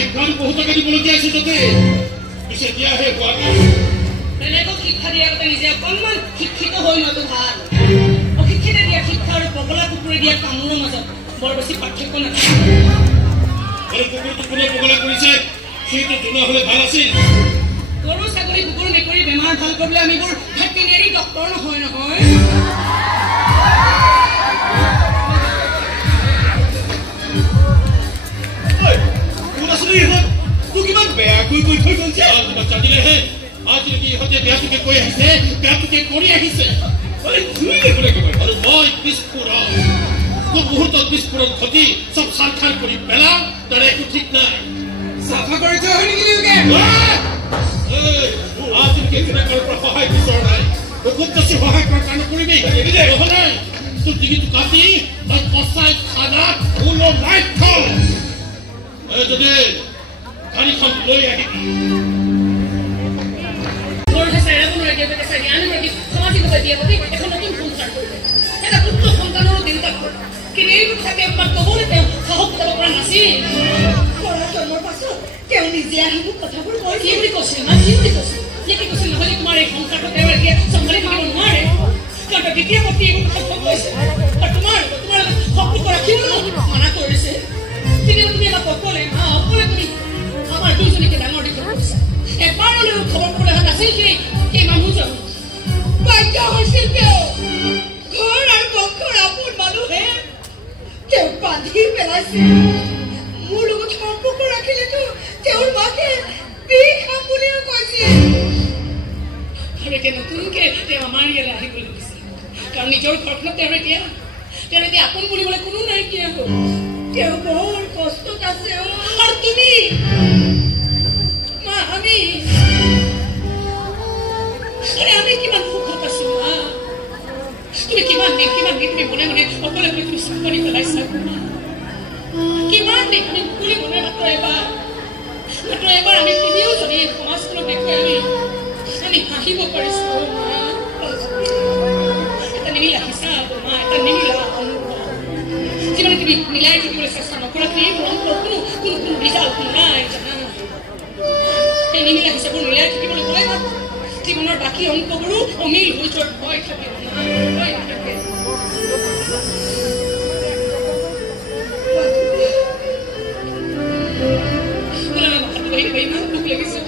এই কাম বহুতকে দিবলগীয়া আছে তাতে পিছে দিয়াহে হোৱাটো বেলেগক শিক্ষা দিয়াৰ আগতে নিজে অকণমান শিক্ষিত হৈ লোৱাটো ভাল অশিক্ষিত দিয়া শিক্ষা আৰু পগলা কুকুৰে দিয়া কামোৰৰ মাজত বৰ বেছি পাৰ্থক্য নাথাকে আৰু কুকুৰটো কোনে পগলা কৰিছে সেইটো জনা হ'লে ভাল আছিল গৰু ছাগলী কুকুৰ মেকুৰী বেমাৰ ভাল কৰিবলৈ আমিবোৰ ভেটেৰিনেৰী ডক্তৰ নহয় নহয় কিমান বেয়াকৈ কৈ থৈ গ'ল যে বাচ্চা দিলেহে আজিলৈকে ইহঁতে বেয়াটোকে কৈ আহিছে বেয়াটোকে কৰি আহিছে আৰু মই বিস্ফোৰণ মুহূৰ্তত বিস্ফোৰণ ঘটি চব খাল খাল কৰি পেলাম তাৰ একো ঠিক নাই চাফা কৰি থৈ হয় নেকি আজিলৈকে কোনেকাৰ পৰা সহায় বিচৰা নাই খুব বেছি সহায় কৰাৰ কাৰণে কৰিবি নহ'লে তোৰ ডিঙিটো কাটি তই কচাই খানা ওলো নাই খাওঁ যদি গাড়ীখন লৈ আহিবি এখন নতুন সংসাৰ কৰিলে এটা পুত্ৰ সন্তানৰো চিন্তা কৰে কিন্তু এই কথাকে এবাৰ ক'বলৈ তেওঁ সাহস কৰিব পৰা নাছিল জন্মৰ পাছত তেওঁ নিজে আহিব কথাবোৰ কয় কি বুলি কৈছিল না কি বুলি কৈছিল কি কৈছিল নহ'লে তোমাৰ এই সংসাৰটো তেওঁ এতিয়া চম্ভালি থাকিব নোৱাৰে কাৰণ দ্বিতীয় পতি এইবোৰ কথা কৈছে আৰু তোমাৰ সম্পৰ্ক ৰাখিবলৈ মানা কৰিছে তেতিয়া তুমি এবাৰ অকলে মা অকলে তুমি আমাৰ দুজনীকে ডাঙৰ দীঘল কৰিছা এবাৰলৈও খবৰ কৰি অহা নাছিল সেই মানুহজন বাধ্য হৈছিল তেওঁ ঘৰ আৰু বংশৰ আপোন মানুহে তেওঁ বান্ধি পেলাইছে মোৰ লগত সম্পৰ্ক ৰাখিলেতো তেওঁৰ মাকে বিষ খাম বুলিও কৈছিল আৰু এতিয়া নতুনকে তেওঁ আমাৰ ইয়ালৈ আহিবলৈ গৈছে কাৰণ নিজৰ ঘৰখনত তেওঁ এতিয়া আপোন বুলিবলৈ কোনো নাইকিয়া হ'ল তেওঁ বৰ কষ্টত আছে আৰু তুমি মা আমি কিমান সুখত আছো মা তুমি কিমান দিন তুমি মনে মনে অকলে তুমি চাকৰি পেলাইছা কিমান দিন আমি বুলি মনে মাত্ৰ এবাৰ আমি তুমিও যদি সমাজখনক দেখুৱাই আমি হাঁহিব পাৰিছো মা এটা নিমিলা হিচাপ মা এটা নিমিলা যিমানে তুমি মিলাই থাকিবলৈ চেষ্টা নকৰা এই কোনো ৰিজাল্ট নাই জানা সেই নিমিলা হিচাপবোৰ মিলাই থাকিবলৈ গ'লে জীৱনৰ বাকী অংকবোৰো অমিল হৈ যোৱাৰ ভয় থাকে ইমান দুখ লাগিছে